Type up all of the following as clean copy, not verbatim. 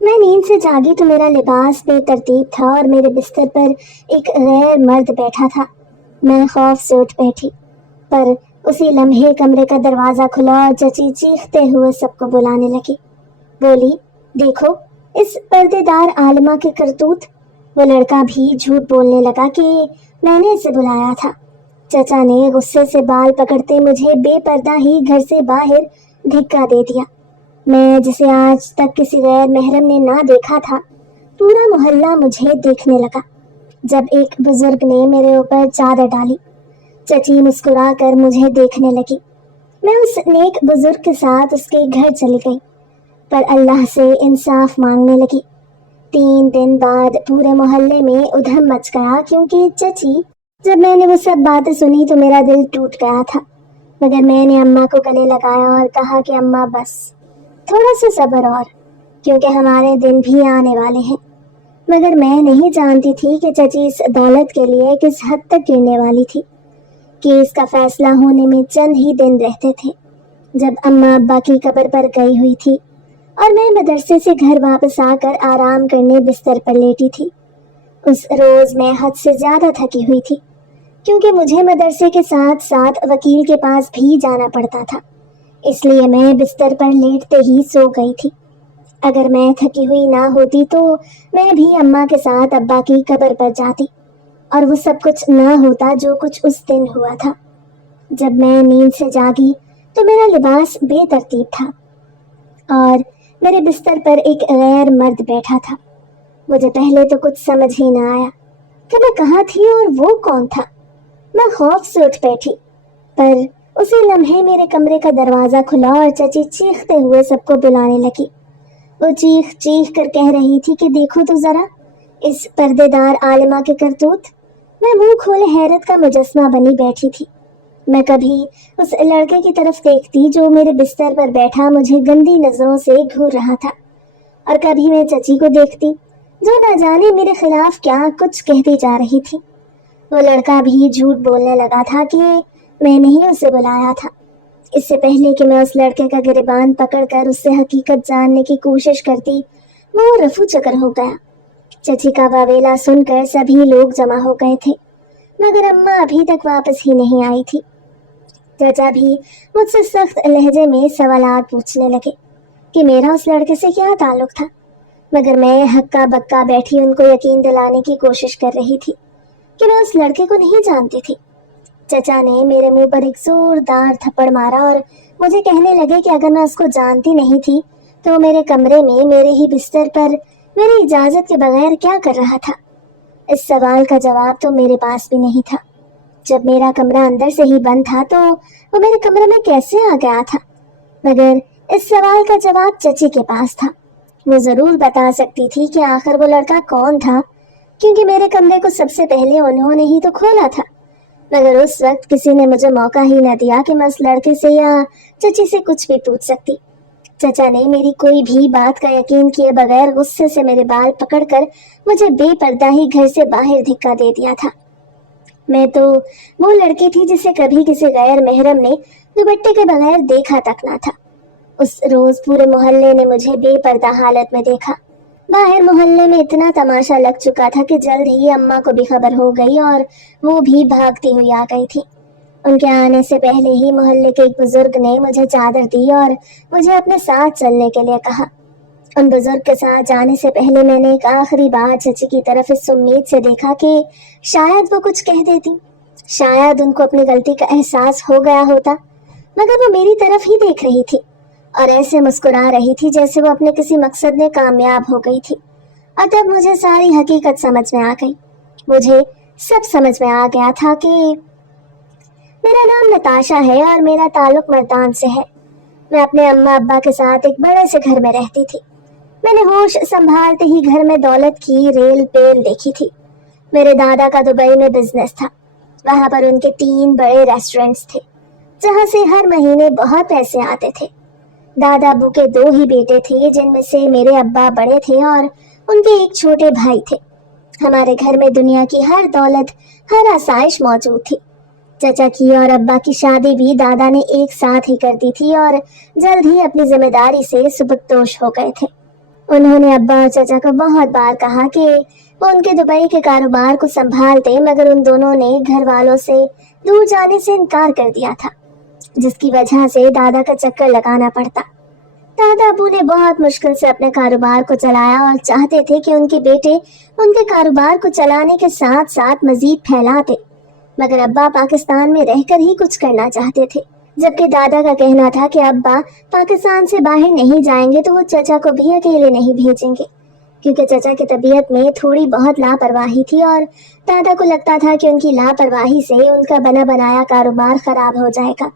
मैं नींद से जागी तो मेरा लिबास बेतरतीब था और मेरे बिस्तर पर एक गैर मर्द बैठा था। मैं खौफ से उठ बैठी, पर उसी लम्हे कमरे का दरवाजा खुला और चची चीखते हुए सबको बुलाने लगी। बोली, देखो इस पर्देदार आलिमा के करतूत। वो लड़का भी झूठ बोलने लगा कि मैंने इसे बुलाया था। चचा ने गुस्से से बाल पकड़ते मुझे बेपर्दा ही घर से बाहर धिक्का दे दिया। मैं जिसे आज तक किसी गैर महरम ने ना देखा था, पूरा मोहल्ला मुझे देखने लगा। जब एक बुजुर्ग ने मेरे ऊपर चादर डाली, चची मुस्कुरा कर मुझे देखने लगी। मैं उस नेक बुजुर्ग के साथ उसके घर चली गई, पर अल्लाह से इंसाफ मांगने लगी। 3 दिन बाद पूरे मोहल्ले में उधम मच गया, क्योंकि चची, जब मैंने वो सब बातें सुनी तो मेरा दिल टूट गया था। मगर मैंने अम्मा को गले लगाया और कहा कि अम्मा बस थोड़ा सा सब्र और, क्योंकि हमारे दिन भी आने वाले हैं। मगर मैं नहीं जानती थी कि चची इस दौलत के लिए किस हद तक गिरने वाली थी। कि इसका फैसला होने में चंद ही दिन रहते थे, जब अम्मा अब्बा की कब्र पर गई हुई थी और मैं मदरसे से घर वापस आकर आराम करने बिस्तर पर लेटी थी। उस रोज मैं हद से ज्यादा थकी हुई थी, क्योंकि मुझे मदरसे के साथ साथ वकील के पास भी जाना पड़ता था। इसलिए मैं बिस्तर पर लेटते ही सो गई थी। अगर मैं थकी हुई ना होती तो मैं भी अम्मा के साथ अब्बा की कब्र पर जाती और वो सब कुछ ना होता जो कुछ उस दिन हुआ था। जब मैं नींद से जागी तो मेरा लिबास बेतरतीब था और मेरे बिस्तर पर एक गैर मर्द बैठा था। मुझे पहले तो कुछ समझ ही ना आया कि मैं कहाँ थी और वो कौन था। मैं खौफ से उठ बैठी, पर उसी लम्हे मेरे कमरे का दरवाजा खुला और चची चीखते हुए सबको बुलाने लगी। वो चीख चीख कर कह रही थी कि देखो तो जरा इस पर्देदार आलिमा के करतूत। मैं मुंह खोले हैरत का मुजस्मा बनी बैठी थी। मैं कभी उस लड़के की तरफ देखती जो मेरे बिस्तर पर बैठा मुझे गंदी नजरों से घूर रहा था, और कभी मैं चची को देखती जो न जाने मेरे खिलाफ क्या कुछ कहती जा रही थी। वो लड़का भी झूठ बोलने लगा था कि मैंने ही उसे बुलाया था। इससे पहले कि मैं उस लड़के का गिरबान पकड़कर उससे हकीकत जानने की कोशिश करती, वो रफू चक्कर हो गया। चची का वावेला सुनकर सभी लोग जमा हो गए थे, मगर अम्मा अभी तक वापस ही नहीं आई थी। चाचा भी मुझसे सख्त लहजे में सवालात पूछने लगे कि मेरा उस लड़के से क्या ताल्लुक था, मगर मैं हक्का बक्का बैठी उनको यकीन दिलाने की कोशिश कर रही थी कि मैं उस लड़के को नहीं जानती थी। चचा ने मेरे मुंह पर एक जोरदार थप्पड़ मारा और मुझे कहने लगे कि अगर मैं उसको जानती नहीं थी तो मेरे कमरे में मेरे ही बिस्तर पर मेरी इजाजत के बगैर क्या कर रहा था। इस सवाल का जवाब तो मेरे पास भी नहीं था। जब मेरा कमरा अंदर से ही बंद था तो वो मेरे कमरे में कैसे आ गया था। मगर इस सवाल का जवाब चची के पास था। वो जरूर बता सकती थी कि आखिर वो लड़का कौन था, क्योंकि मेरे कमरे को सबसे पहले उन्होंने ही तो खोला था। मगर उस वक्त किसी ने मुझे मौका ही न दिया कि मैं उस लड़के से या चची से कुछ भी पूछ सकती। चचा ने मेरी कोई भी बात का यकीन किए बगैर गुस्से से मेरे बाल पकड़कर मुझे बेपर्दा ही घर से बाहर धिक्का दे दिया था। मैं तो वो लड़की थी जिसे कभी किसी गैर महरम ने दुपट्टे के बगैर देखा तक ना था। उस रोज पूरे मोहल्ले ने मुझे बेपर्दा हालत में देखा। बाहर मोहल्ले में इतना तमाशा लग चुका था कि जल्द ही अम्मा को भी खबर हो गई और वो भी भागती हुई आ गई थी। उनके आने से पहले ही मोहल्ले के एक बुजुर्ग ने मुझे चादर दी और मुझे अपने साथ चलने के लिए कहा। उन बुजुर्ग के साथ जाने से पहले मैंने एक आखिरी बार चची की तरफ इस उम्मीद से देखा कि शायद वो कुछ कह देती, शायद उनको अपनी गलती का एहसास हो गया होता। मगर वो मेरी तरफ ही देख रही थी और ऐसे मुस्कुरा रही थी जैसे वो अपने किसी मकसद में कामयाब हो गई थी। और तब मुझे सारी हकीकत समझ में आ गई। मुझे सब समझ में आ गया था कि मेरा नाम नताशा है और मेरा ताल्लुक मर्दान से है। मैं अपने अम्मा अब्बा के साथ एक बड़े से घर में रहती थी। मैंने होश संभालते ही घर में दौलत की रेल पेल देखी थी। मेरे दादा का दुबई में बिजनेस था। वहां पर उनके 3 बड़े रेस्टोरेंट्स थे, जहां से हर महीने बहुत पैसे आते थे। दादा अब्बू के 2 ही बेटे थे, जिनमें से मेरे अब्बा बड़े थे और उनके एक छोटे भाई थे। हमारे घर में दुनिया की हर दौलत, हर आसाइश मौजूद थी। चचा की और अब्बा की शादी भी दादा ने एक साथ ही कर दी थी और जल्द ही अपनी जिम्मेदारी से सुबकदोश हो गए थे। उन्होंने अब्बा और चाचा को बहुत बार कहा कि वो उनके दुबई के कारोबार को संभालते, मगर उन दोनों ने घर वालों से दूर जाने से इनकार कर दिया था, जिसकी वजह से दादा का चक्कर लगाना पड़ता। दादा अबू ने बहुत मुश्किल से अपने कारोबार को चलाया और चाहते थे कि उनके बेटे उनके कारोबार को चलाने के साथ साथ मजीद फैलाते, मगर अब्बा पाकिस्तान में रहकर ही कुछ करना चाहते थे। जबकि दादा का कहना था कि अब्बा पाकिस्तान से बाहर नहीं जाएंगे तो वो चचा को भी अकेले नहीं भेजेंगे, क्योंकि चचा की तबीयत में थोड़ी बहुत लापरवाही थी और दादा को लगता था कि उनकी लापरवाही से उनका बना बनाया कारोबार खराब हो जाएगा।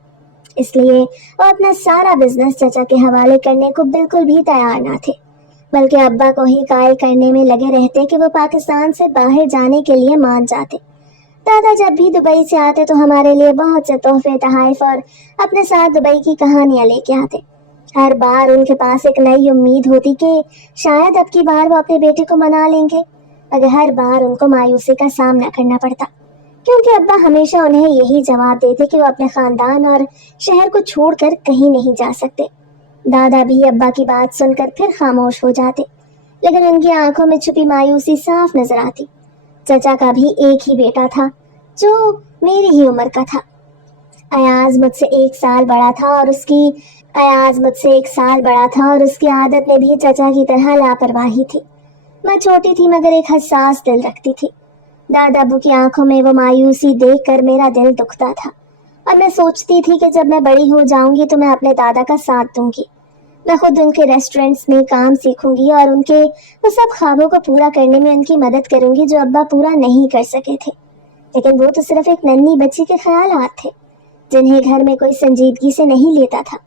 इसलिए वो अपना सारा बिजनेस चचा के हवाले करने को बिल्कुल भी तैयार ना थे, बल्कि अब्बा को ही कायल करने में लगे रहते कि वो पाकिस्तान से बाहर जाने के लिए मान जाते। दादा जब भी दुबई से आते तो हमारे लिए बहुत से तोहफे तहाइफ और अपने साथ दुबई की कहानियां लेके आते। हर बार उनके पास एक नई उम्मीद होती कि शायद अब की बार वो अपने बेटे को मना लेंगे, मगर हर बार उनको मायूसी का सामना करना पड़ता, क्योंकि अब्बा हमेशा उन्हें यही जवाब देते कि वो अपने खानदान और शहर को छोड़कर कहीं नहीं जा सकते। दादा भी अब्बा की बात सुनकर फिर खामोश हो जाते, लेकिन उनकी आंखों में छुपी मायूसी साफ नजर आती। चचा का भी एक ही बेटा था जो मेरी ही उम्र का था। अयाज मुझसे एक साल बड़ा था और उसकी आदत में भी चचा की तरह लापरवाही थी। मैं छोटी थी मगर एक हसास दिल रखती थी। दादा अबू की आंखों में वो मायूसी देखकर मेरा दिल दुखता था और मैं सोचती थी कि जब मैं बड़ी हो जाऊंगी तो मैं अपने दादा का साथ दूंगी। मैं खुद उनके रेस्टोरेंट्स में काम सीखूंगी और उनके वो सब ख्वाबों को पूरा करने में उनकी मदद करूंगी जो अब्बा पूरा नहीं कर सके थे। लेकिन वो तो सिर्फ एक नन्ही बच्ची के ख्यालात थे जिन्हें घर में कोई संजीदगी से नहीं लेता था।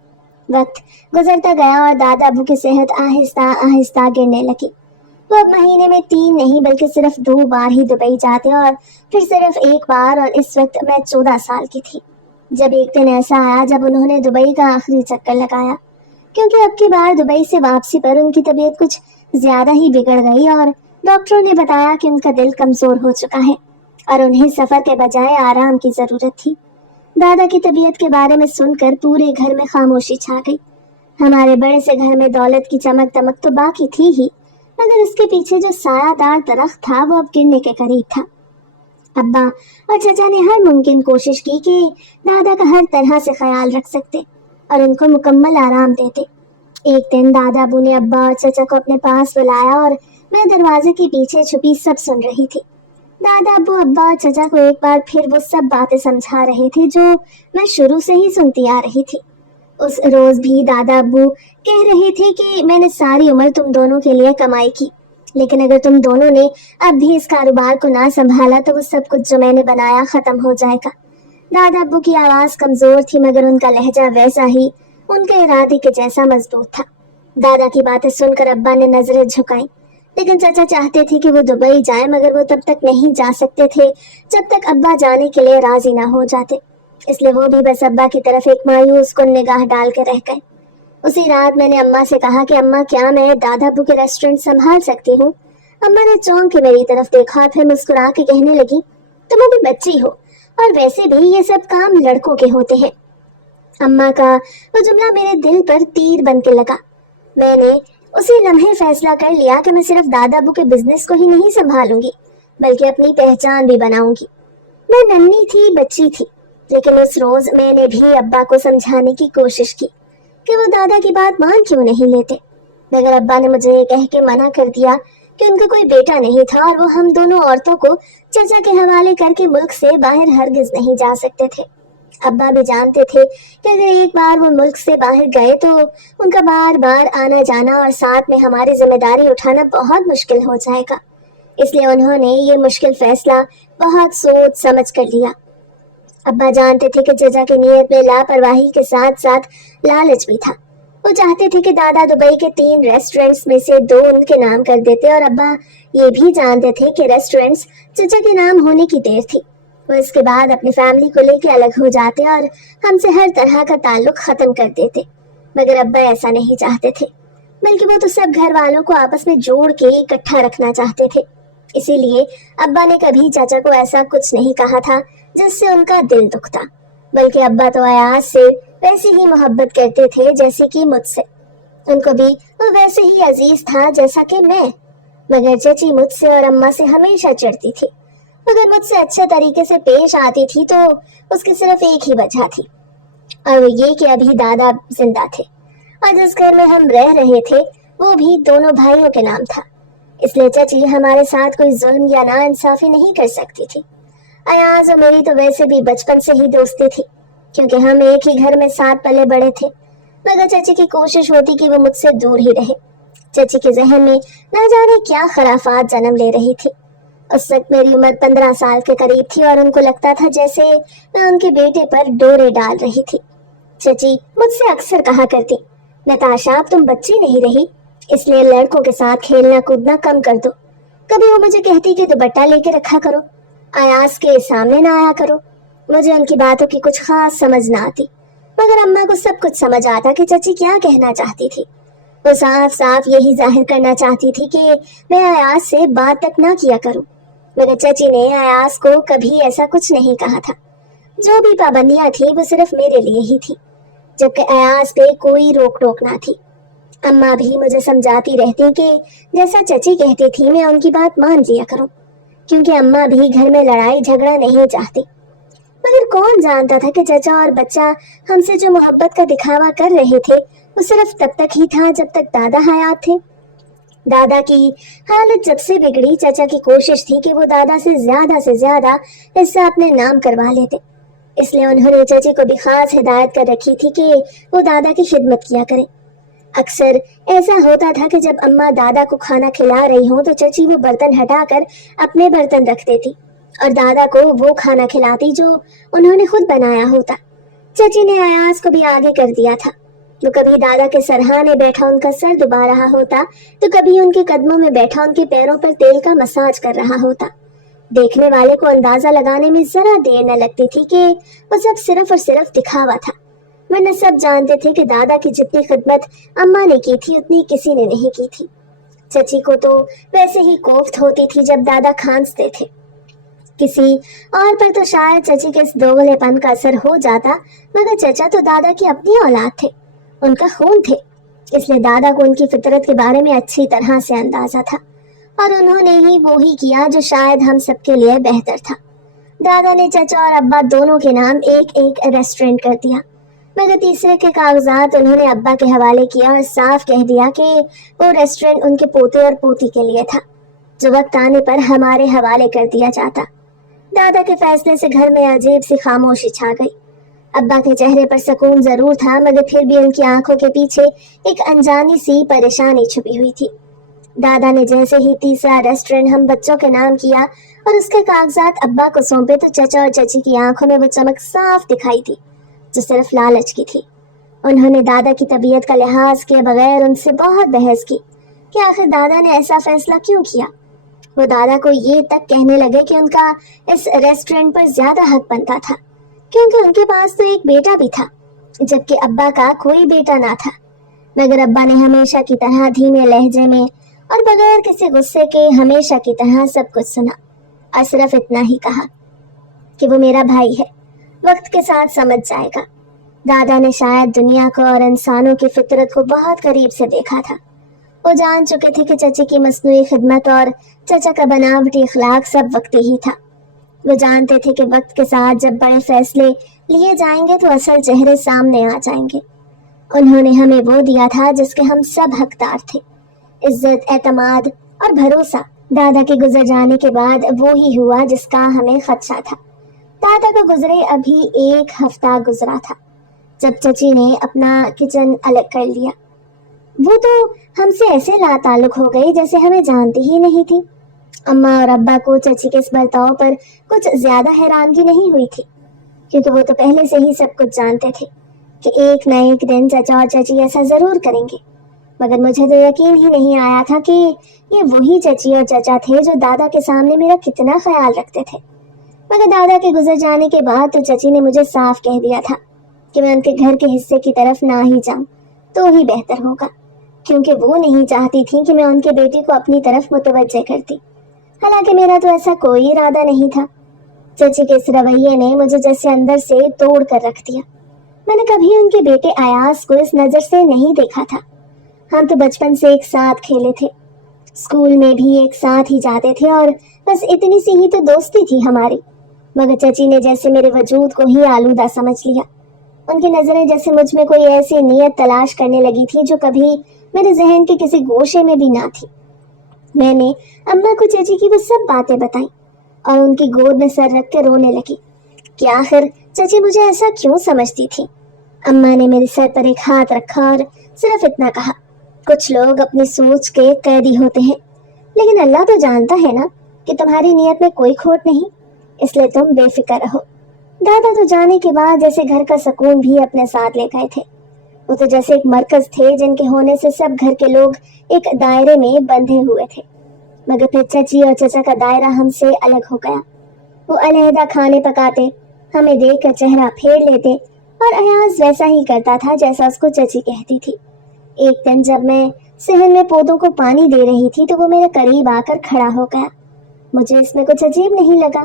वक्त गुजरता गया और दादा अबू की सेहत आहिस्ता आहिस्ता गिरने लगी। वो अब महीने में 3 नहीं बल्कि सिर्फ 2 बार ही दुबई जाते और फिर सिर्फ 1 बार, और इस वक्त मैं 14 साल की थी जब एक दिन ऐसा आया जब उन्होंने दुबई का आखिरी चक्कर लगाया, क्योंकि अब की बार दुबई से वापसी पर उनकी तबीयत कुछ ज्यादा ही बिगड़ गई और डॉक्टरों ने बताया कि उनका दिल कमजोर हो चुका है और उन्हें सफर के बजाय आराम की जरूरत थी। दादा की तबीयत के बारे में सुनकर पूरे घर में खामोशी छा गई। हमारे बड़े से घर में दौलत की चमक दमक तो बाकी थी ही, मगर उसके पीछे जो सायादार दरख्त था वो अब गिरने के करीब था। अब्बा और चचा ने हर मुमकिन कोशिश की कि दादा का हर तरह से ख्याल रख सकते और उनको मुकम्मल आराम देते। एक दिन दादा अबू ने अब्बा और चचा को अपने पास बुलाया और मैं दरवाजे के पीछे छुपी सब सुन रही थी। दादा अबू अब्बा और चचा को एक बार फिर वो सब बातें समझा रहे थे जो मैं शुरू से ही सुनती आ रही थी। उस रोज भी दादा अब्बू कह रहे थे कि मैंने सारी उम्र तुम दोनों के लिए कमाई की, लेकिन अगर तुम दोनों ने अब भी इस कारोबार को ना संभाला तो वो सब कुछ जो मैंने बनाया खत्म हो जाएगा। दादा अब्बू की आवाज कमजोर थी मगर उनका लहजा वैसा ही उनके इरादे के जैसा मजबूत था। दादा की बातें सुनकर अब्बा ने नजरें झुकाई, लेकिन चचा चाहते थे कि वो दुबई जाए, मगर वो तब तक नहीं जा सकते थे जब तक अब्बा जाने के लिए राजी ना हो जाते। इसलिए वो भी बस अब्बा की तरफ एक मायूस कुन निगाह डाल के रह गए। उसी रात मैंने अम्मा से कहा कि अम्मा, क्या मैं दादा अब्बू के रेस्टोरेंट संभाल सकती हूँ? अम्मा ने चौंक के मेरी तरफ देखा और फिर मुस्कुरा के कहने लगी, तुम अभी बच्ची हो और वैसे भी ये सब काम लड़कों के होते हैं। अम्मा का वो जुमला मेरे दिल पर तीर बन के लगा। मैंने उसी लम्हे फैसला कर लिया कि मैं सिर्फ दादा अबू के बिजनेस को ही नहीं संभालूंगी बल्कि अपनी पहचान भी बनाऊंगी। मैं नन्ही थी, बच्ची थी, लेकिन उस रोज मैंने भी अब्बा को समझाने की कोशिश की कि वो दादा की बात मान क्यों नहीं लेते, मगर अब्बा ने मुझे ये कह के मना कर दिया कि उनका कोई बेटा नहीं था और वो हम दोनों औरतों को चचा के हवाले करके मुल्क से बाहर हरगिज नहीं जा सकते थे। अब्बा भी जानते थे कि अगर एक बार वो मुल्क से बाहर गए तो उनका बार बार आना जाना और साथ में हमारी जिम्मेदारी उठाना बहुत मुश्किल हो जाएगा। इसलिए उन्होंने ये मुश्किल फैसला बहुत सोच समझ कर लिया। अब्बा जानते थे कि चचा की नीयत में लापरवाही के साथ साथ लालच भी था। वो चाहते थे कि दादा दुबई के 3 रेस्टोरेंट्स में से 2 उनके नाम कर देते और अब्बा ये भी जानते थे कि रेस्टोरेंट्स चचा के नाम होने की देर थी। वो इसके बाद अपनी फैमिली को लेकर अलग हो जाते और हमसे हर तरह का ताल्लुक खत्म कर देते, मगर अब्बा ऐसा नहीं चाहते थे, बल्कि वो तो सब घर वालों को आपस में जोड़ के इकट्ठा रखना चाहते थे। इसीलिए अब्बा ने कभी चाचा को ऐसा कुछ नहीं कहा था जिससे उनका दिल दुखता, बल्कि अब्बा तो अयाज से वैसी ही मोहब्बत करते थे जैसे कि मुझसे। उनको भी वो वैसे ही अजीज था जैसा कि मैं। मगर चची मुझसे और अम्मा से हमेशा चिढ़ती थी, मगर मुझसे अच्छे तरीके से पेश आती थी तो उसकी सिर्फ एक ही वजह थी, और वो ये कि अभी दादा जिंदा थे और जिस घर में हम रह रहे थे वो भी दोनों भाइयों के नाम था। इसलिए चची हमारे साथ कोई जुल्म या नाइंसाफी नहीं कर सकती थी। अयाज और मेरी तो वैसे भी बचपन से ही दोस्ती थी, क्योंकि हम एक ही घर में साथ पले बड़े थे। मगर चची की कोशिश होती कि वो मुझसे दूर ही रहे। चची के जहन में न जाने क्या खराफात जन्म ले रही थी। उस वक्त मेरी उम्र 15 साल के करीब थी और उनको लगता था जैसे मैं उनके बेटे पर डोरे डाल रही थी। चची मुझसे अक्सर कहा करती, नताशा अब तुम बच्ची नहीं रही, इसलिए लड़कों के साथ खेलना कूदना कम कर दो। कभी वो मुझे कहती कि दुपट्टा लेके रखा करो, अयाज के सामने ना आया करो। मुझे उनकी बातों की कुछ खास समझ ना आती, मगर अम्मा को सब कुछ समझ आता कि चची क्या कहना चाहती थी। वो साफ साफ यही जाहिर करना चाहती थी कि मैं अयाज से बात तक ना किया करूं। मगर चची ने अयाज को कभी ऐसा कुछ नहीं कहा था। जो भी पाबंदियां थी वो सिर्फ मेरे लिए ही थी, जबकि अयाज पे कोई रोक टोक ना थी। अम्मा भी मुझे समझाती रहती कि जैसा चची कहती थी मैं उनकी बात मान लिया करूं, क्योंकि अम्मा भी घर में लड़ाई झगड़ा नहीं चाहती। मगर कौन जानता था कि चचा और बच्चा हमसे जो मोहब्बत का दिखावा कर रहे थे वो सिर्फ तब तक ही था जब तक दादा हयात थे। दादा की हालत जब से बिगड़ी, चचा की कोशिश थी कि वो दादा से ज्यादा हिस्सा अपने नाम करवा लेते। इसलिए उन्होंने चची को भी खास हिदायत कर रखी थी कि वो दादा की खिदमत किया करें। अक्सर ऐसा होता था कि जब अम्मा दादा को खाना खिला रही हो तो चची वो बर्तन हटाकर अपने बर्तन रख देती और दादा को वो खाना खिलाती जो उन्होंने खुद बनाया होता। चची ने अयाज को भी आगे कर दिया था। तो कभी दादा के सरहाने बैठा उनका सर दुबा रहा होता, तो कभी उनके कदमों में बैठा उनके पैरों पर तेल का मसाज कर रहा होता। देखने वाले को अंदाजा लगाने में जरा देर न लगती थी कि वो सब सिर्फ और सिर्फ दिखावा था, वरना सब जानते थे कि दादा की जितनी खिदमत अम्मा ने की थी उतनी किसी ने नहीं की थी। चची को तो वैसे ही कोफ्त होती थी जब दादा खांसते थे। किसी और पर तो शायद चची के इस दोगलेपन का असर हो जाता, मगर चचा तो दादा की अपनी औलाद थे, उनका खून थे। इसलिए दादा को उनकी फितरत के बारे में अच्छी तरह से अंदाजा था और उन्होंने ही वो ही किया जो शायद हम सबके लिए बेहतर था। दादा ने चचा और अब्बा दोनों के नाम एक एक रेस्टोरेंट कर दिया, मगर तीसरे के कागजात उन्होंने अब्बा के हवाले किया और साफ कह दिया कि वो रेस्टोरेंट उनके पोते और पोती के लिए था, जो वक्त आने पर हमारे हवाले कर दिया जाता। दादा के फैसले से घर में अजीब सी खामोशी छा गई। अब्बा के चेहरे पर सुकून जरूर था, मगर फिर भी उनकी आंखों के पीछे एक अनजानी सी परेशानी छुपी हुई थी। दादा ने जैसे ही तीसरा रेस्टोरेंट हम बच्चों के नाम किया और उसके कागजात अब्बा को सौंपे तो चचा और चची की आंखों में वो चमक साफ दिखाई थी जो सिर्फ लालच की थी। उन्होंने दादा की तबीयत का लिहाज किए बगैर उनसे बहुत बहस की कि आखिर दादा ने ऐसा फैसला क्यों किया। वो दादा को ये तक कहने लगे कि उनका इस रेस्टोरेंट पर ज्यादा हक बनता था, क्योंकि उनके पास तो एक बेटा भी था, जबकि अब्बा का कोई बेटा ना था। मगर अब्बा ने हमेशा की तरह धीमे लहजे में और बगैर किसी गुस्से के हमेशा की तरह सब कुछ सुना और सिर्फ इतना ही कहा कि वो मेरा भाई है, वक्त के साथ समझ जाएगा। दादा ने शायद दुनिया को और इंसानों की फितरत को बहुत करीब से देखा था। वो जान चुके थे कि चची की मसनूई खिदमत और चचा का बनावटी इखलाक सब वक्ती ही था। वो जानते थे कि वक्त के साथ जब बड़े फैसले लिए जाएंगे तो असल चेहरे सामने आ जाएंगे। उन्होंने हमें वो दिया था जिसके हम सब हकदार थे, इज्जत, एतमाद और भरोसा। दादा के गुजर जाने के बाद वो ही हुआ जिसका हमें खदशा था। दादा को गुजरे अभी एक हफ्ता गुजरा था जब चची ने अपना किचन अलग कर लिया। वो तो हमसे ऐसे लाताल्लुक हो गई जैसे हमें जानती ही नहीं थी। अम्मा और अब्बा को चची के इस बर्ताव पर कुछ ज्यादा हैरानगी नहीं हुई थी, क्योंकि वो तो पहले से ही सब कुछ जानते थे कि एक न एक दिन चचा और चची ऐसा जरूर करेंगे। मगर मुझे तो यकीन ही नहीं आया था कि ये वही चची और चचा थे जो दादा के सामने मेरा कितना ख्याल रखते थे। मगर दादा के गुजर जाने के बाद तो चची ने मुझे साफ कह दिया था कि मैं उनके घर के हिस्से की तरफ ना ही जाऊं तो ही बेहतर होगा, क्योंकि वो नहीं चाहती थी कि मैं उनके बेटे को अपनी तरफ मुतवज्जे करती। हालांकि मेरा तो ऐसा कोई इरादा नहीं था। चची के इस रवैये ने मुझे जैसे अंदर से तोड़ कर रख दिया। मैंने कभी उनके बेटे अयाज को इस नजर से नहीं देखा था। ہم تو بچپن سے ایک ساتھ کھیلے تھے، اسکول میں بھی ایک ساتھ ہی جاتے تھے، اور بس اتنی سی ہی تو دوستی تھی ہماری۔ مگر چچی نے جیسے میرے وجود کو ہی آلودہ سمجھ لیا۔ ان کی نظریں جیسے مجھ میں کوئی ایسی نیت تلاش کرنے لگی تھی جو کبھی میرے ذہن کے کسی گوشے میں بھی نہ تھی۔ میں نے اماں کو چچی کی وہ سب باتیں بتائیں اور ان کی گود میں سر رکھ کے رونے لگی کہ آخر چچی مجھے ایسا کیوں سمجھتی تھی۔ اماں نے میرے سر پر ایک ہاتھ رکھا اور صرف اتنا کہا، کچھ لوگ اپنی سوچ کے قیدی ہوتے ہیں، لیکن اللہ تو جانتا ہے نا کہ تمہاری نیت میں کوئی کھوٹ نہیں، اس لیے تم بے فکر رہو۔ دادا تو جانے کے بعد جیسے گھر کا سکون بھی اپنے ساتھ لے گئے تھے۔ وہ تو جیسے ایک مرکز تھے جن کے ہونے سے سب گھر کے لوگ ایک دائرے میں بندھے ہوئے تھے۔ مگر پھر چچی اور چچا کا دائرہ ہم سے الگ ہو گیا۔ وہ علیحدہ کھانے پکاتے، ہمیں دیکھ کر چہرہ پھیر لیتے، اور ایاز ویسا ہی کرتا تھا جیسا اس کو چچی کہتی تھی۔ ایک دن جب میں صحن میں پودوں کو پانی دے رہی تھی تو وہ میرے قریب آ کر کھڑا ہو گیا۔ مجھے اس میں کچھ عجیب نہیں لگا،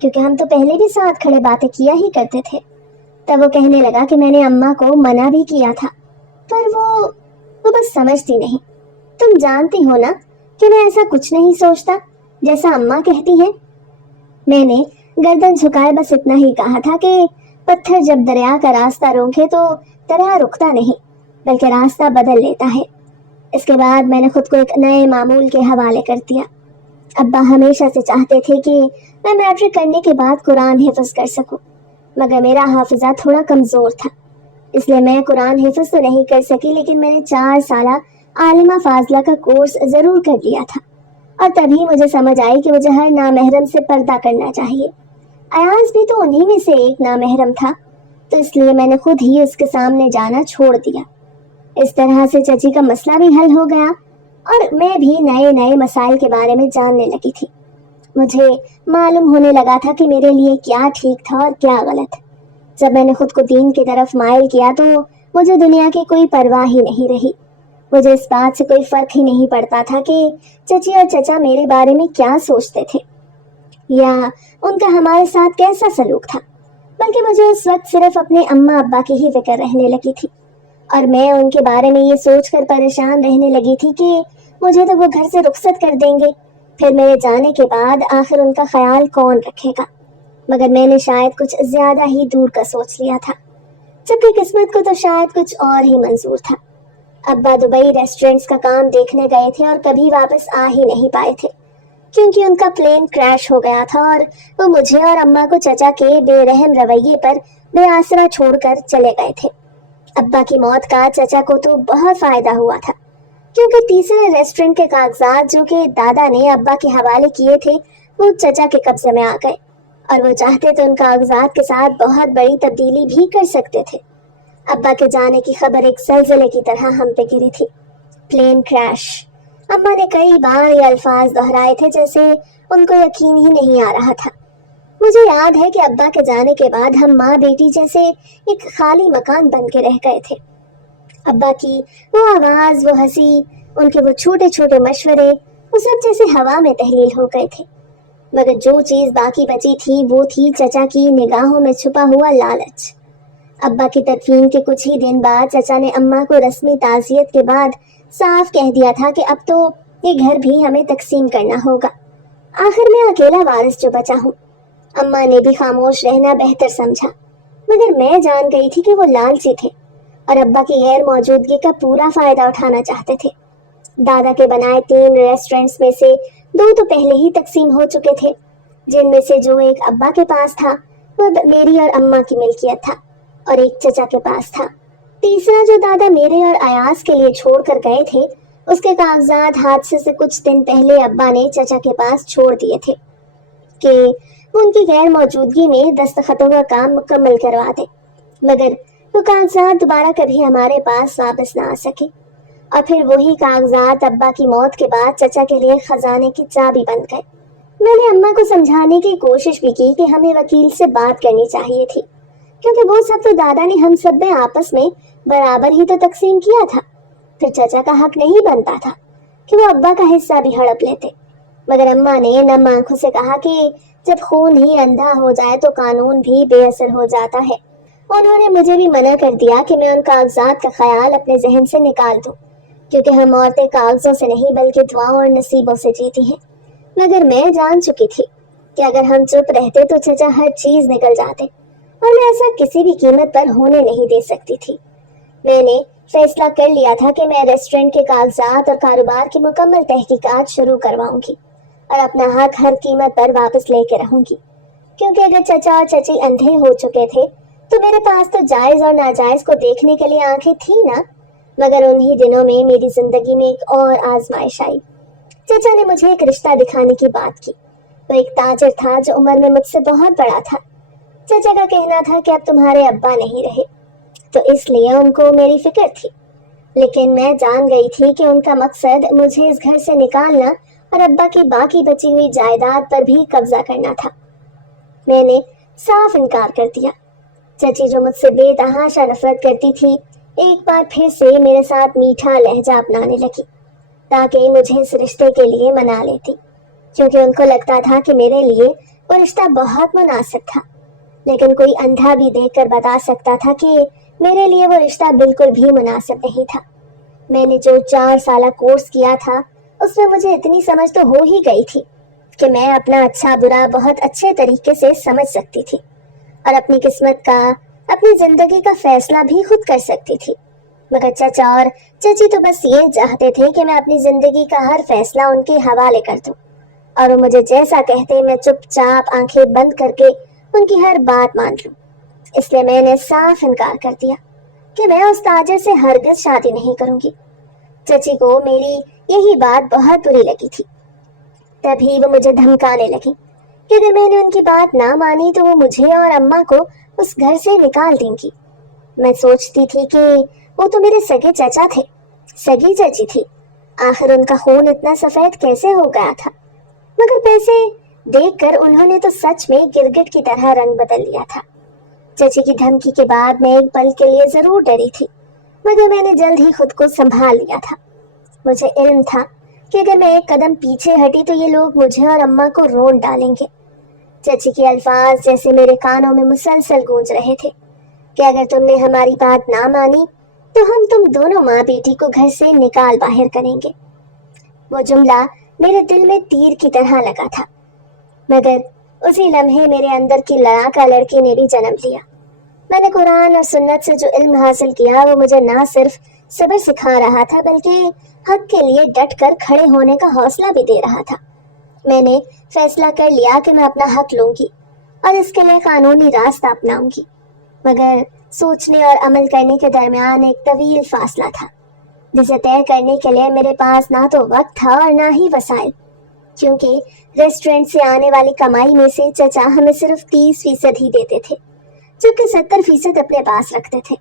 کیونکہ ہم تو پہلے بھی ساتھ کھڑے باتیں کیا ہی کرتے تھے۔ تب وہ کہنے لگا کہ میں نے اماں کو منع بھی کیا تھا، پر وہ بس سمجھتی نہیں۔ تم جانتی ہو نا کہ میں ایسا کچھ نہیں سوچتا جیسا اماں کہتی ہیں۔ میں نے گردن جھکائے بس اتنا ہی کہا تھا کہ پتھر جب دریا کا راستہ روکے تو دریا رکتا نہیں بلکہ راستہ بدل لیتا ہے۔ اس کے بعد میں نے خود کو ایک نئے معمول کے حوالے کر دیا۔ ابا ہمیشہ سے چاہتے تھے کہ میں میٹرک کرنے کے بعد قرآن حفظ کر سکوں، مگر میرا حافظہ تھوڑا کمزور تھا، اس لیے میں قرآن حفظ تو نہیں کر سکی، لیکن میں نے 4 سالہ عالمہ فاضلہ کا کورس ضرور کر لیا تھا، اور تبھی مجھے سمجھ آئی کہ مجھے ہر نامحرم سے پردہ کرنا چاہیے۔ ایاز بھی تو انہی میں سے ایک نامحرم تھا، تو اس لیے میں نے خود ہی اس کے سامنے جانا چھوڑ دیا۔ اس طرح سے چچی کا مسئلہ بھی حل ہو گیا، اور میں بھی نئے نئے مسائل کے بارے میں جاننے لگی تھی۔ مجھے معلوم ہونے لگا تھا کہ میرے لیے کیا ٹھیک تھا اور کیا غلط۔ جب میں نے خود کو دین کی طرف مائل کیا تو مجھے دنیا کی کوئی پرواہ ہی نہیں رہی۔ مجھے اس بات سے کوئی فرق ہی نہیں پڑتا تھا کہ چچی اور چچا میرے بارے میں کیا سوچتے تھے یا ان کا ہمارے ساتھ کیسا سلوک تھا، بلکہ مجھے اس وقت صرف اپنے اماں ابا کی ہی فکر رہنے لگی تھی، اور میں ان کے بارے میں یہ سوچ کر پریشان رہنے لگی تھی کہ مجھے تو وہ گھر سے رخصت کر دیں گے، پھر میرے جانے کے بعد آخر ان کا خیال کون رکھے گا۔ مگر میں نے شاید کچھ زیادہ ہی دور کا سوچ لیا تھا، جبکہ قسمت کو تو شاید کچھ اور ہی منظور تھا۔ ابا دبئی ریسٹورنٹس کا کام دیکھنے گئے تھے اور کبھی واپس آ ہی نہیں پائے تھے، کیونکہ ان کا پلین کریش ہو گیا تھا، اور وہ مجھے اور اماں کو چچا کے بے رحم رویے پر بے آسرا چھوڑ کر چلے گئے تھے۔ ابا کی موت کا چچا کو تو بہت فائدہ ہوا تھا، کیونکہ تیسرے ریسٹورنٹ کے کاغذات جو کہ دادا نے ابا کے حوالے کیے تھے وہ چچا کے قبضے میں آ گئے، اور وہ چاہتے تو ان کاغذات کے ساتھ بہت بڑی تبدیلی بھی کر سکتے تھے۔ ابا کے جانے کی خبر ایک زلزلے کی طرح ہم پہ گری تھی۔ Plane crash. اماں نے کئی بار یہ الفاظ دہرائے تھے جیسے ان کو یقین ہی نہیں آ رہا تھا۔ مجھے یاد ہے کہ ابا کے جانے کے بعد ہم ماں بیٹی جیسے ایک خالی مکان بن کے رہ گئے تھے۔ ابا کی وہ آواز، وہ ہنسی، ان کے وہ چھوٹے چھوٹے مشورے، وہ سب جیسے ہوا میں تحلیل ہو گئے تھے۔ مگر جو چیز باقی بچی تھی وہ تھی چچا کی نگاہوں میں چھپا ہوا لالچ۔ ابا کی تدفین کے کچھ ہی دن بعد چچا نے اماں کو رسمی تعزیت کے بعد صاف کہہ دیا تھا کہ اب تو یہ گھر بھی ہمیں تقسیم کرنا ہوگا، آخر میں اکیلا وارث جو بچا ہوں۔ اماں نے بھی خاموش رہنا بہتر سمجھا، مگر میں جان گئی تھی کہ وہ لالچی تھے اور ابا کی غیر موجودگی کا پورا فائدہ اٹھانا چاہتے تھے۔ دادا کے بنائے 3 ریسٹورنٹس میں سے 2 تو پہلے ہی تقسیم ہو چکے تھے، جن میں سے جو ایک ابا کے پاس تھا وہ میری اور اماں کی ملکیت تھا، اور ایک چچا کے پاس تھا۔ تیسرا جو دادا میرے اور ایاز کے لیے چھوڑ کر گئے تھے اس کے کاغذات حادثے سے کچھ دن پہلے ابا نے چچا کے پاس چھوڑ دیے تھے کہ وہ ان کی غیر موجودگی میں دستخطوں کا کام مکمل کروا دے، مگر وہ کاغذات دوبارہ کبھی ہمارے پاس واپس نہ آ سکے، اور پھر وہی کاغذات ابا کی موت کے بعد چچا کے لیے خزانے کی چابی بن گئے۔ میں نے اماں کو سمجھانے کی کوشش بھی کی کہ ہمیں وکیل سے بات کرنی چاہیے تھی، کیونکہ وہ سب تو دادا نے ہم سب میں آپس میں برابر ہی تو تقسیم کیا تھا، پھر چچا کا حق نہیں بنتا تھا کہ وہ ابا کا حصہ بھی ہڑپ لیتے۔ مگر اماں نے نم آنکھوں سے کہا کہ جب خون ہی اندھا ہو جائے تو قانون بھی بے اثر ہو جاتا ہے۔ انہوں نے مجھے بھی منع کر دیا کہ میں ان کاغذات کا خیال اپنے ذہن سے نکال دوں، क्योंकि हम औरतें कागजों से नहीं बल्कि दुआओं और नसीबों से जीती हैं। मगर मैं जान चुकी थी कि अगर हम चुप रहते तो चचा हर चीज निकल जाते, और मैं ऐसा किसी भी कीमत पर होने नहीं दे सकती थी। मैंने फैसला कर लिया था कि मैं रेस्टोरेंट के कागजात और कारोबार की मुकम्मल तहकीकात शुरू करवाऊंगी और अपना हक हर कीमत पर वापस लेके रहूंगी। क्योंकि अगर चचा और चची अंधे हो चुके थे तो मेरे पास तो जायज और नाजायज को देखने के लिए आंखें थी ना। मगर उन्हीं दिनों में मेरी जिंदगी में एक और आजमाइश आई। चचा ने मुझे एक रिश्ता दिखाने की बात की। वो एक ताजिर था जो उम्र में मुझसे बहुत बड़ा था। चचा का कहना था कि अब तुम्हारे अब्बा नहीं रहे, तो इसलिए उनको मेरी फिक्र थी। लेकिन मैं जान गई थी कि उनका मकसद मुझे इस घर से निकालना और अब्बा की बाकी बची हुई जायदाद पर भी कब्जा करना था। मैंने साफ इनकार कर दिया। चची जो मुझसे बेतहाशा नफरत करती थी, एक बार फिर से मेरे साथ मीठा लहजा अपनाने लगी ताकि मुझे इस रिश्ते के लिए मना लेती, क्योंकि उनको लगता था कि मेरे लिए वो रिश्ता बहुत मुनासिब था। लेकिन कोई अंधा भी देखकर बता सकता था कि मेरे लिए वो रिश्ता बिल्कुल भी मुनासिब नहीं था। मैंने जो 4 साल कोर्स किया था उसमें मुझे इतनी समझ तो हो ही गई थी कि मैं अपना अच्छा बुरा बहुत अच्छे तरीके से समझ सकती थी और अपनी किस्मत का, अपनी जिंदगी का फैसला भी खुद कर सकती थी। मगर चचा और चची तो बस ये चाहते थे कि मैं अपनी जिंदगी का हर फैसला उनके हवाले कर दूं और वो मुझे जैसा कहते मैं चुपचाप आंखें बंद करके उनकी हर बात मान लूं। इसलिए मैंने साफ इनकार कर दिया कि मैं उस ताजिर से हरगिज शादी नहीं करूंगी। चची को मेरी यही बात बहुत बुरी लगी थी। तभी वो मुझे धमकाने लगी कि अगर मैंने उनकी बात ना मानी तो वो मुझे और अम्मा को उस घर से निकाल देंगी। मैं सोचती थी कि वो तो मेरे सगे चचा थे, सगी चची थी। आखिर उनका खून इतना सफेद कैसे हो गया था। मगर पैसे देखकर उन्होंने तो सच में गिरगिट की तरह रंग बदल लिया था। चची की धमकी के बाद मैं एक पल के लिए जरूर डरी थी, मगर मैंने जल्द ही खुद को संभाल लिया था। मुझे इल्म था कि अगर मैं एक कदम पीछे हटी तो ये लोग मुझे और अम्मा को रोंद डालेंगे। चची के अल्फाज जैसे मेरे कानों में मुसलसल गूंज रहे थे कि अगर तुमने हमारी बात ना मानी तो हम तुम दोनों माँ बेटी को घर से निकाल बाहर करेंगे। वो जुमला मेरे दिल में तीर की तरह लगा था, मगर उसी लम्हे मेरे अंदर की लड़ाका लड़की ने भी जन्म लिया। मैंने कुरान और सुन्नत से जो इल्म हासिल किया वो मुझे ना सिर्फ सब्र सिखा रहा था बल्कि हक के लिए डट कर खड़े होने का हौसला भी दे रहा था। मैंने फैसला कर लिया कि मैं अपना हक लूंगी और इसके लिए कानूनी रास्ता अपनाऊंगी। मगर सोचने और अमल करने के दरमियान एक तवील फासला था जिसे तय करने के लिए मेरे पास ना तो वक्त था और ना ही वसाइल, क्योंकि रेस्टोरेंट से आने वाली कमाई में से चचा हमें सिर्फ 30% ही देते थे, जबकि 70% अपने पास रखते थे।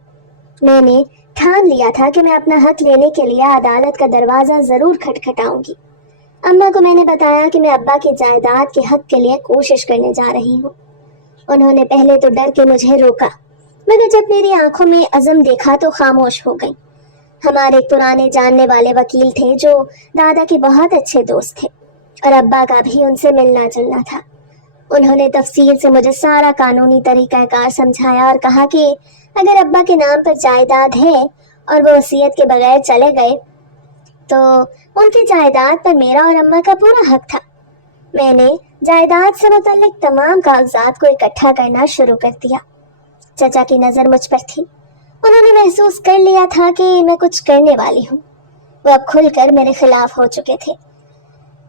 मैंने ठान लिया था कि मैं अपना हक लेने के लिए अदालत का दरवाजा जरूर खटखटाऊंगी। अम्मा को मैंने बताया कि मैं अब्बा की जायदाद के हक के लिए कोशिश करने जा रही हूँ। उन्होंने पहले तो डर के मुझे रोका, मगर जब मेरी आंखों में अज़म देखा तो खामोश हो गई। हमारे पुराने जानने वाले वकील थे जो दादा के बहुत अच्छे दोस्त थे और अब्बा का भी उनसे मिलना जुलना था। उन्होंने तफसील से मुझे सारा कानूनी तरीकाकार समझाया और कहा कि अगर अब्बा के नाम पर जायदाद है और वो वसीयत के बगैर चले गए तो उनकी जायदाद पर मेरा और अम्मा का पूरा हक था। मैंने जायदाद से मुतल्लिक तमाम कागजात को इकट्ठा करना शुरू कर दिया। चचा की नज़र मुझ पर थी। उन्होंने महसूस कर लिया था कि मैं कुछ करने वाली हूँ। वो अब खुलकर मेरे खिलाफ हो चुके थे।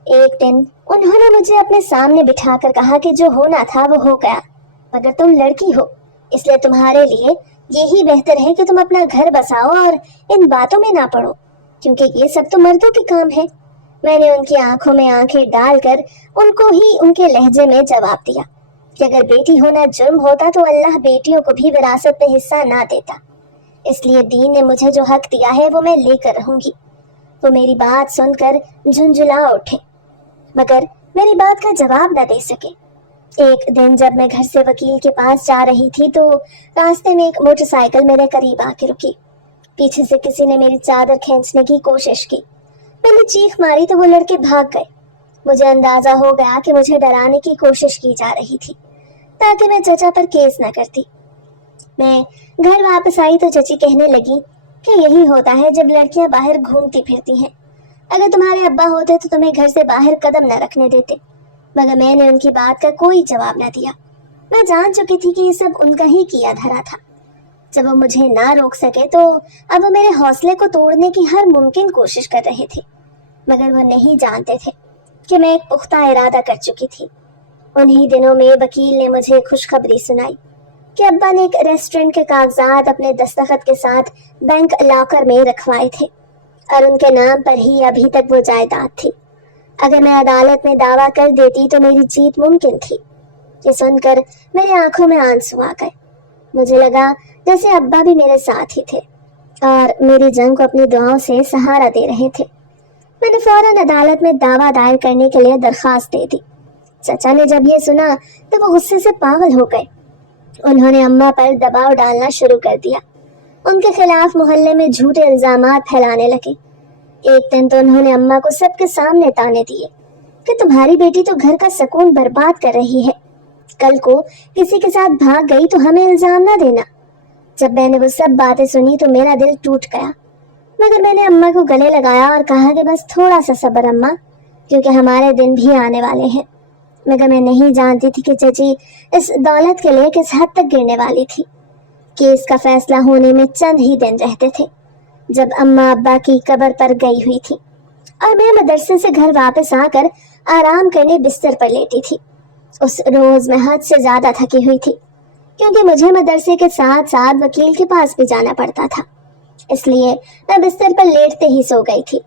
एक दिन उन्होंने मुझे अपने सामने बिठाकर कहा कि जो होना था वो हो गया, मगर तुम लड़की हो इसलिए तुम्हारे लिए यही बेहतर है कि तुम अपना घर बसाओ और इन बातों में ना पड़ो, क्योंकि ये सब तो मर्दों के काम है। मैंने उनकी आंखों में आंखें डालकर उनको ही उनके लहजे में जवाब दिया कि अगर बेटी होना जुर्म होता तो अल्लाह बेटियों को भी विरासत में हिस्सा ना देता। इसलिए दीन ने मुझे जो हक दिया है वो मैं लेकर रहूंगी। वो मेरी बात सुनकर झुंझुला उठे, मगर मेरी बात का जवाब न दे सके। एक दिन जब मैं घर से वकील के पास जा रही थी तो रास्ते में एक मोटरसाइकिल मेरे करीब आके रुकी। पीछे से किसी ने मेरी चादर खींचने की कोशिश की। मैंने चीख मारी तो वो लड़के भाग गए। मुझे अंदाजा हो गया कि मुझे डराने की कोशिश की जा रही थी ताकि मैं चचा पर केस न करती। मैं घर वापस आई तो चची कहने लगी کہ یہی ہوتا ہے جب لڑکیاں باہر گھومتی پھرتی ہیں۔ اگر تمہارے ابا ہوتے تو تمہیں گھر سے باہر قدم نہ رکھنے دیتے، مگر میں نے ان کی بات کا کوئی جواب نہ دیا۔ میں جان چکی تھی کہ یہ سب ان کا ہی کیا دھرا تھا۔ جب وہ مجھے نہ روک سکے تو اب وہ میرے حوصلے کو توڑنے کی ہر ممکن کوشش کر رہے تھے، مگر وہ نہیں جانتے تھے کہ میں ایک پختہ ارادہ کر چکی تھی۔ انہی دنوں میں وکیل نے مجھے خوشخبری سنائی کہ ابا نے ایک ریسٹورنٹ کے کاغذات اپنے دستخط کے ساتھ بینک لاکر میں رکھوائے تھے، اور ان کے نام پر ہی ابھی تک وہ جائیداد تھی۔ اگر میں عدالت میں دعویٰ کر دیتی تو میری جیت ممکن تھی۔ یہ سن کر میری آنکھوں میں آنسو آ گئے۔ مجھے لگا جیسے ابا بھی میرے ساتھ ہی تھے اور میری جنگ کو اپنی دعاؤں سے سہارا دے رہے تھے۔ میں نے فوراً عدالت میں دعویٰ دائر کرنے کے لیے درخواست دے دی۔ چچا نے جب یہ سنا تو وہ غصے سے پاگل ہو گئے۔ انہوں نے اماں پر دباؤ ڈالنا شروع کر دیا۔ ان کے خلاف محلے میں جھوٹے الزامات پھیلانے لگے۔ ایک دن تو انہوں نے اماں کو سب کے سامنے تانے دیے کہ تمہاری بیٹی تو گھر کا سکون برباد کر رہی ہے، کل کو کسی کے ساتھ بھاگ گئی تو ہمیں الزام نہ دینا۔ جب میں نے وہ سب باتیں سنی تو میرا دل ٹوٹ گیا، مگر میں نے اماں کو گلے لگایا اور کہا کہ بس تھوڑا سا صبر اماں، کیونکہ ہمارے دن بھی آنے والے ہیں۔ مگر میں نہیں جانتی تھی کہ چچی اس دولت کے لیے کس حد تک گرنے والی تھی۔ کیس کا فیصلہ ہونے میں چند ہی دن رہتے تھے جب اماں ابا کی قبر پر گئی ہوئی تھی اور میں مدرسے سے گھر واپس آ کر آرام کرنے بستر پر لیٹی تھی۔ اس روز میں حد سے زیادہ تھکی ہوئی تھی، کیونکہ مجھے مدرسے کے ساتھ ساتھ وکیل کے پاس بھی جانا پڑتا تھا، اس لیے میں بستر پر لیٹتے ہی سو گئی تھی۔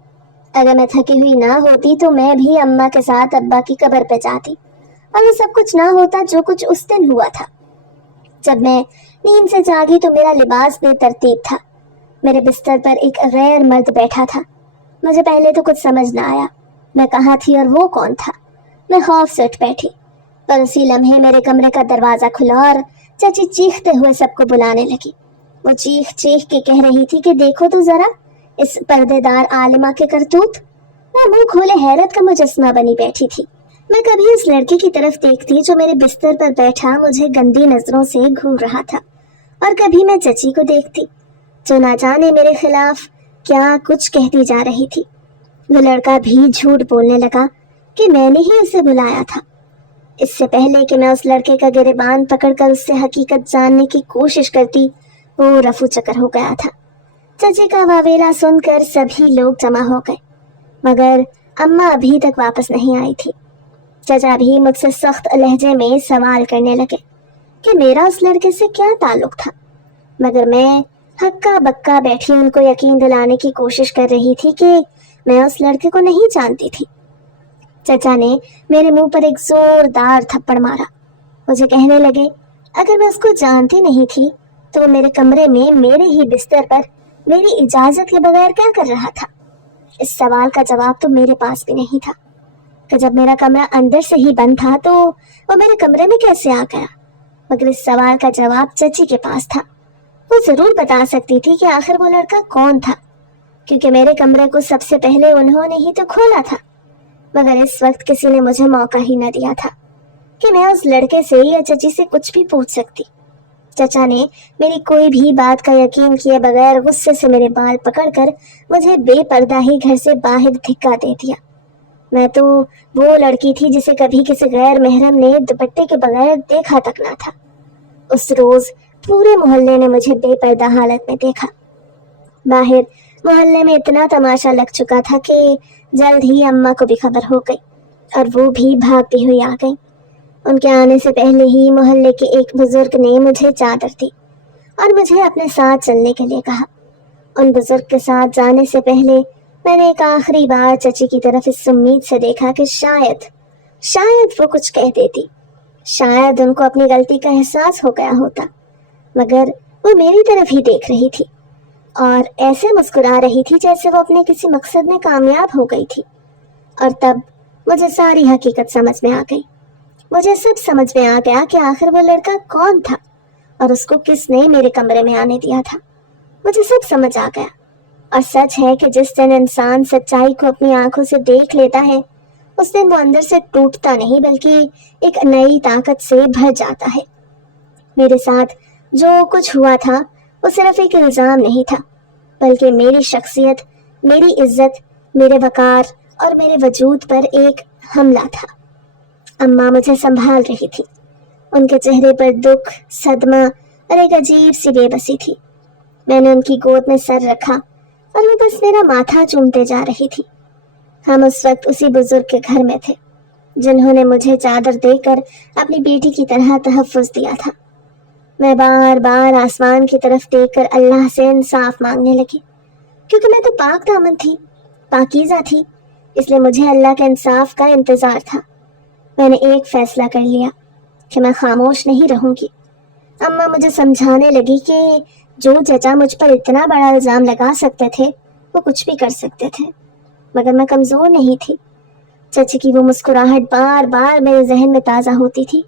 اگر میں تھکی ہوئی نہ ہوتی تو میں بھی اماں کے ساتھ ابا کی قبر پہ جاتی اور وہ سب کچھ نہ ہوتا جو کچھ اس دن ہوا تھا۔ جب میں نیند سے جاگی تو میرا لباس بے ترتیب تھا۔ میرے بستر پر ایک غیر مرد بیٹھا تھا۔ مجھے پہلے تو کچھ سمجھ نہ آیا میں کہاں تھی اور وہ کون تھا۔ میں خوف سے اٹھ بیٹھی، پر اسی لمحے میرے کمرے کا دروازہ کھلا اور چچی چیختے ہوئے سب کو بلانے لگی۔ وہ چیخ چیخ کے کہہ رہی تھی کہ دیکھو تو ذرا اس پردے دار عالمہ کے کرتوت۔ میں منہ کھولے حیرت کا مجسمہ بنی بیٹھی تھی۔ میں کبھی اس لڑکے کی طرف دیکھتی جو میرے بستر پر بیٹھا مجھے گندی نظروں سے گھور رہا تھا، اور کبھی میں چچی کو دیکھتی جو نہ جانے میرے خلاف کیا کچھ کہتی جا رہی تھی۔ وہ لڑکا بھی جھوٹ بولنے لگا کہ میں نے ہی اسے بلایا تھا۔ اس سے پہلے کہ میں اس لڑکے کا گریبان پکڑ کر اس سے حقیقت جاننے کی کوشش کرتی، وہ رفو چکر ہو گیا تھا۔ چچی کا واویلا سن کر سبھی لوگ جمع ہو گئے، مگر اماں ابھی تک واپس نہیں آئی تھی۔ چچا بھی مجھ سے سخت لہجے میں سوال کرنے لگے کہ میرا اس لڑکے سے کیا تعلق تھا، مگر میں ہکا بکا بیٹھی ان کو یقین دلانے کی کوشش کر رہی تھی کہ میں اس لڑکے کو نہیں جانتی تھی۔ چچا نے میرے منہ پر ایک زوردار تھپڑ مارا۔ مجھے کہنے لگے اگر میں اس کو جانتی نہیں تھی تو وہ میرے کمرے میں میرے ہی بستر پر میری اجازت کے بغیر کیا کر رہا تھا؟ اس سوال کا جواب تو میرے پاس بھی نہیں تھا کہ جب میرا کمرہ اندر سے ہی بند تھا تو وہ میرے کمرے میں کیسے آ گیا؟ مگر اس سوال کا جواب چچی کے پاس تھا۔ وہ ضرور بتا سکتی تھی کہ آخر وہ لڑکا کون تھا، کیونکہ میرے کمرے کو سب سے پہلے انہوں نے ہی تو کھولا تھا۔ مگر اس وقت کسی نے مجھے موقع ہی نہ دیا تھا کہ میں اس لڑکے سے یا چچی سے کچھ بھی پوچھ سکتی۔ چچا نے میری کوئی بھی بات کا یقین کیے بغیر غصے سے میرے بال پکڑ کر مجھے بے پردہ ہی گھر سے باہر دھکا دے دیا۔ میں تو وہ لڑکی تھی جسے کبھی کسی غیر محرم نے دوپٹے کے بغیر دیکھا تک نہ تھا۔ اس روز پورے محلے نے مجھے بے پردہ حالت میں دیکھا۔ باہر محلے میں اتنا تماشا لگ چکا تھا کہ جلد ہی اماں کو بھی خبر ہو گئی اور وہ بھی بھاگتی ہوئی آ گئی۔ ان کے آنے سے پہلے ہی محلے کے ایک بزرگ نے مجھے چادر دی اور مجھے اپنے ساتھ چلنے کے لیے کہا۔ ان بزرگ کے ساتھ جانے سے پہلے میں نے ایک آخری بار چچی کی طرف اس امید سے دیکھا کہ شاید وہ کچھ کہہ دیتی، شاید ان کو اپنی غلطی کا احساس ہو گیا ہوتا، مگر وہ میری طرف ہی دیکھ رہی تھی اور ایسے مسکرا رہی تھی جیسے وہ اپنے کسی مقصد میں کامیاب ہو گئی تھی۔ اور تب مجھے ساری حقیقت سمجھ میں آ گئی۔ مجھے سب سمجھ میں آ گیا کہ آخر وہ لڑکا کون تھا اور اس کو کس نے میرے کمرے میں آنے دیا تھا۔ مجھے سب سمجھ آ گیا، اور سچ ہے کہ جس دن انسان سچائی کو اپنی آنکھوں سے دیکھ لیتا ہے اس دن وہ اندر سے ٹوٹتا نہیں بلکہ ایک نئی طاقت سے بھر جاتا ہے۔ میرے ساتھ جو کچھ ہوا تھا وہ صرف ایک الزام نہیں تھا، بلکہ میری شخصیت، میری عزت، میرے وقار اور میرے وجود پر ایک حملہ تھا۔ اماں مجھے سنبھال رہی تھی، ان کے چہرے پر دکھ، صدمہ اور ایک عجیب سی بے بسی تھی۔ میں نے ان کی گود میں سر رکھا اور وہ بس میرا ماتھا چومتے جا رہی تھی۔ ہم اس وقت اسی بزرگ کے گھر میں تھے جنہوں نے مجھے چادر دے کر اپنی بیٹی کی طرح تحفظ دیا تھا۔ میں بار بار آسمان کی طرف دیکھ کر اللہ سے انصاف مانگنے لگی، کیونکہ میں تو پاک دامن تھی، پاکیزہ تھی، اس لیے مجھے اللہ کے انصاف کا انتظار تھا۔ میں نے ایک فیصلہ کر لیا کہ میں خاموش نہیں رہوں گی۔ اماں مجھے سمجھانے لگی کہ جو چچا مجھ پر اتنا بڑا الزام لگا سکتے تھے وہ کچھ بھی کر سکتے تھے، مگر میں کمزور نہیں تھی۔ چچی کی وہ مسکراہٹ بار بار میرے ذہن میں تازہ ہوتی تھی۔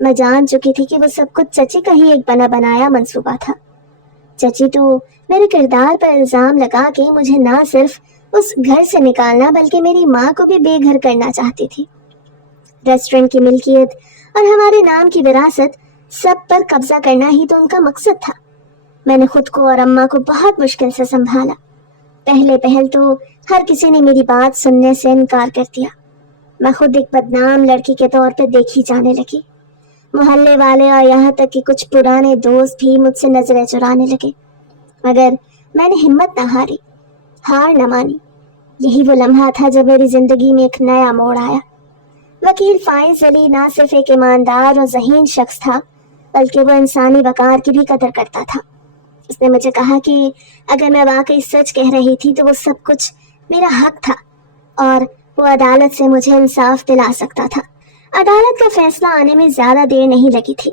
میں جان چکی تھی کہ وہ سب کچھ چچی کا ہی ایک بنا بنایا منصوبہ تھا۔ چچی تو میرے کردار پر الزام لگا کے مجھے نہ صرف اس گھر سے نکالنا بلکہ میری ماں کو بھی بے گھر کرنا چاہتی تھی۔ ریسٹورنٹ کی ملکیت اور ہمارے نام کی وراثت سب پر قبضہ کرنا ہی تو ان کا مقصد تھا۔ میں نے خود کو اور اماں کو بہت مشکل سے سنبھالا۔ پہلے پہل تو ہر کسی نے میری بات سننے سے انکار کر دیا۔ میں خود ایک بدنام لڑکی کے طور پہ دیکھی جانے لگی۔ محلے والے اور یہاں تک کہ کچھ پرانے دوست بھی مجھ سے نظریں چرانے لگے، مگر میں نے ہمت نہ ہاری، ہار نہ مانی۔ یہی وہ لمحہ تھا جب میری زندگی میں ایک نیا موڑ آیا۔ وکیل فائز علی نہ صرف ایک ایماندار اور ذہین شخص تھا بلکہ وہ انسانی وقار کی بھی قدر کرتا تھا۔ اس نے مجھے کہا کہ اگر میں واقعی سچ کہہ رہی تھی تو وہ سب کچھ میرا حق تھا اور وہ عدالت سے مجھے انصاف دلا سکتا تھا۔ عدالت کا فیصلہ آنے میں زیادہ دیر نہیں لگی تھی،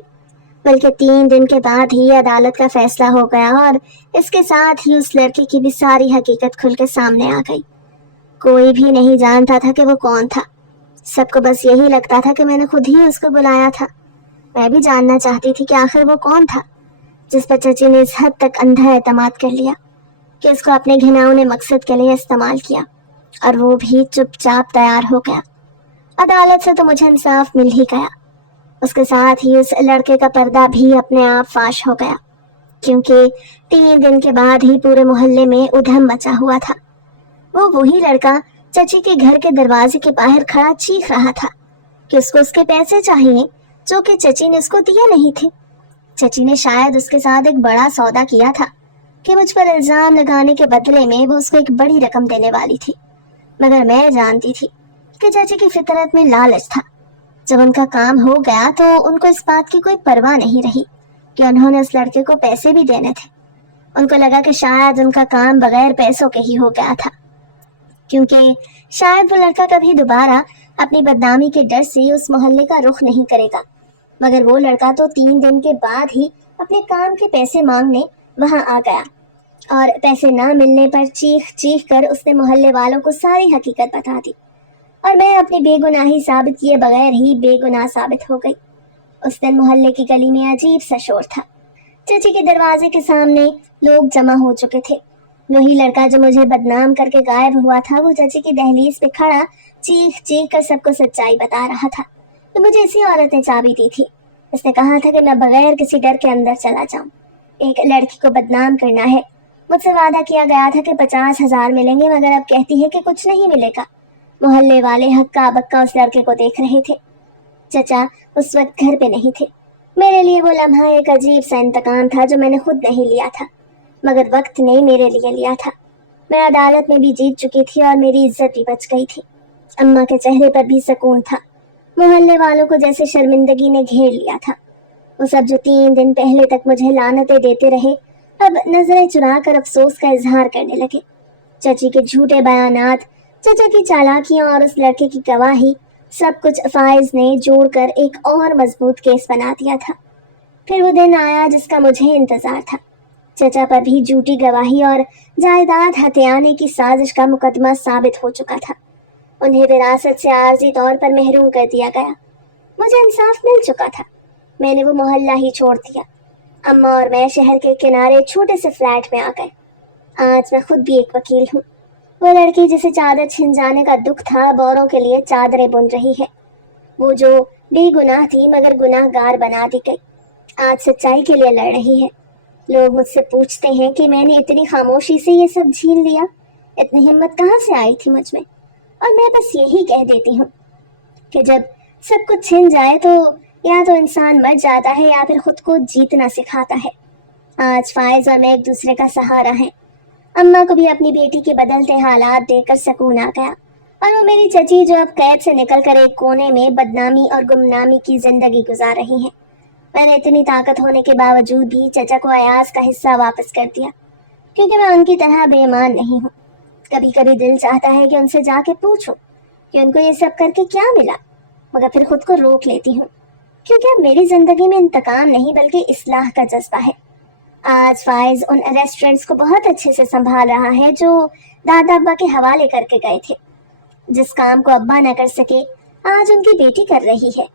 بلکہ 3 دن کے بعد ہی عدالت کا فیصلہ ہو گیا اور اس کے ساتھ ہی اس لڑکی کی بھی ساری حقیقت کھل کے سامنے آ گئی۔ کوئی بھی نہیں جانتا تھا کہ وہ کون تھا، سب کو بس یہی لگتا تھا کہ میں نے خود ہی اس کو بلایا تھا۔ میں بھی جاننا چاہتی تھی کہ آخر وہ کون تھا جس پر چچی نے اس حد تک اندھا اعتماد کر لیا کہ اس کو اپنے گھناؤنے مقصد کے لیے استعمال کیا، اور وہ بھی چپ چاپ تیار ہو گیا۔ عدالت سے تو مجھے انصاف مل ہی گیا، اس کے ساتھ ہی اس لڑکے کا پردہ بھی اپنے آپ فاش ہو گیا، کیونکہ 3 دن کے بعد ہی پورے محلے میں ادھم مچا ہوا تھا۔ وہ وہی لڑکا چچی کے گھر کے دروازے کے باہر کھڑا چیخ رہا تھا کہ اس کو اس کے پیسے چاہیے جو کہ چچی نے اس کو دیا نہیں تھے۔ چچی نے شاید اس کے ساتھ ایک بڑا سودا کیا تھا کہ مجھ پر الزام لگانے کے بدلے میں وہ اس کو ایک بڑی رقم دینے والی تھی، مگر میں جانتی تھی کہ چچی کی فطرت میں لالچ تھا۔ جب ان کا کام ہو گیا تو ان کو اس بات کی کوئی پرواہ نہیں رہی کہ انہوں نے اس لڑکے کو پیسے بھی دینے تھے۔ ان کو لگا کہ شاید ان کا کام بغیر پیسوں کے ہی ہو گیا تھا، کیونکہ شاید وہ لڑکا کبھی دوبارہ اپنی بدنامی کے ڈر سے اس محلے کا رخ نہیں کرے گا۔ مگر وہ لڑکا تو 3 دن کے بعد ہی اپنے کام کے پیسے مانگنے وہاں آ گیا، اور پیسے نہ ملنے پر چیخ چیخ کر اس نے محلے والوں کو ساری حقیقت بتا دی، اور میں اپنی بے گناہی ثابت کیے بغیر ہی بے گناہ ثابت ہو گئی۔ اس دن محلے کی گلی میں عجیب سا شور تھا۔ چچی کے دروازے کے سامنے لوگ جمع ہو چکے تھے۔ وہی لڑکا جو مجھے بدنام کر کے غائب ہوا تھا وہ چچی کی دہلیز پہ کھڑا چیخ چیخ کر سب کو سچائی بتا رہا تھا۔ تو مجھے اسی عورت نے چابی دی تھی۔ اس نے کہا تھا کہ میں بغیر کسی ڈر کے اندر چلا جاؤں، ایک لڑکی کو بدنام کرنا ہے۔ مجھ سے وعدہ کیا گیا تھا کہ 50,000 ملیں گے، مگر اب کہتی ہے کہ کچھ نہیں ملے گا۔ محلے والے ہکا بکا اس لڑکے کو دیکھ رہے تھے۔ چچا اس وقت گھر پہ نہیں تھے۔ میرے لیے وہ لمحہ ایک عجیب سا انتقام تھا جو میں نے خود نہیں لیا تھا، مگر وقت نے میرے لیے لیا تھا۔ میں عدالت میں بھی جیت چکی تھی اور میری عزت بھی بچ گئی تھی۔ اماں کے چہرے پر بھی سکون تھا۔ محلے والوں کو جیسے شرمندگی نے گھیر لیا تھا۔ وہ سب جو 3 دن پہلے تک مجھے لعنتیں دیتے رہے اب نظریں چرا کر افسوس کا اظہار کرنے لگے۔ چچی کے جھوٹے بیانات، چچا کی چالاکیاں اور اس لڑکے کی گواہی، سب کچھ فائز نے جوڑ کر ایک اور مضبوط کیس بنا دیا تھا۔ پھر وہ دن آیا جس کا مجھے انتظار تھا۔ چچا پر بھی جھوٹی گواہی اور جائیداد ہتھیانے کی سازش کا مقدمہ ثابت ہو چکا تھا۔ انہیں وراثت سے عارضی طور پر محروم کر دیا گیا۔ مجھے انصاف مل چکا تھا۔ میں نے وہ محلہ ہی چھوڑ دیا۔ اماں اور میں شہر کے کنارے چھوٹے سے فلیٹ میں آ گئے۔ آج میں خود بھی ایک وکیل ہوں۔ وہ لڑکی جسے چادر چھن جانے کا دکھ تھا اب اوروں کے لیے چادریں بن رہی ہے۔ وہ جو بے گناہ تھی مگر گناہ گار بنا دی گئی، آج سچائی کے لیے لڑ رہی ہے۔ لوگ مجھ سے پوچھتے ہیں کہ میں نے اتنی خاموشی سے یہ سب جھیل لیا، اتنی ہمت کہاں سے آئی تھی مجھ میں؟ اور میں بس یہی کہہ دیتی ہوں کہ جب سب کچھ چھن جائے تو یا تو انسان مر جاتا ہے یا پھر خود کو جیتنا سکھاتا ہے۔ آج فائز اور میں ایک دوسرے کا سہارا ہیں۔ اماں کو بھی اپنی بیٹی کے بدلتے حالات دیکھ کر سکون آ گیا، اور وہ میری چچی جو اب قید سے نکل کر ایک کونے میں بدنامی اور گمنامی کی زندگی گزار رہی ہیں۔ میں نے اتنی طاقت ہونے کے باوجود بھی چچا کو ایاز کا حصہ واپس کر دیا، کیونکہ میں ان کی طرح بے ایمان نہیں ہوں۔ کبھی کبھی دل چاہتا ہے کہ ان سے جا کے پوچھوں کہ ان کو یہ سب کر کے کیا ملا، مگر پھر خود کو روک لیتی ہوں، کیونکہ اب میری زندگی میں انتقام نہیں بلکہ اصلاح کا جذبہ ہے۔ آج فائز ان ریسٹورنٹس کو بہت اچھے سے سنبھال رہا ہے جو دادا ابا کے حوالے کر کے گئے تھے۔ جس کام کو ابا نہ کر سکے آج ان کی بیٹی کر رہی ہے۔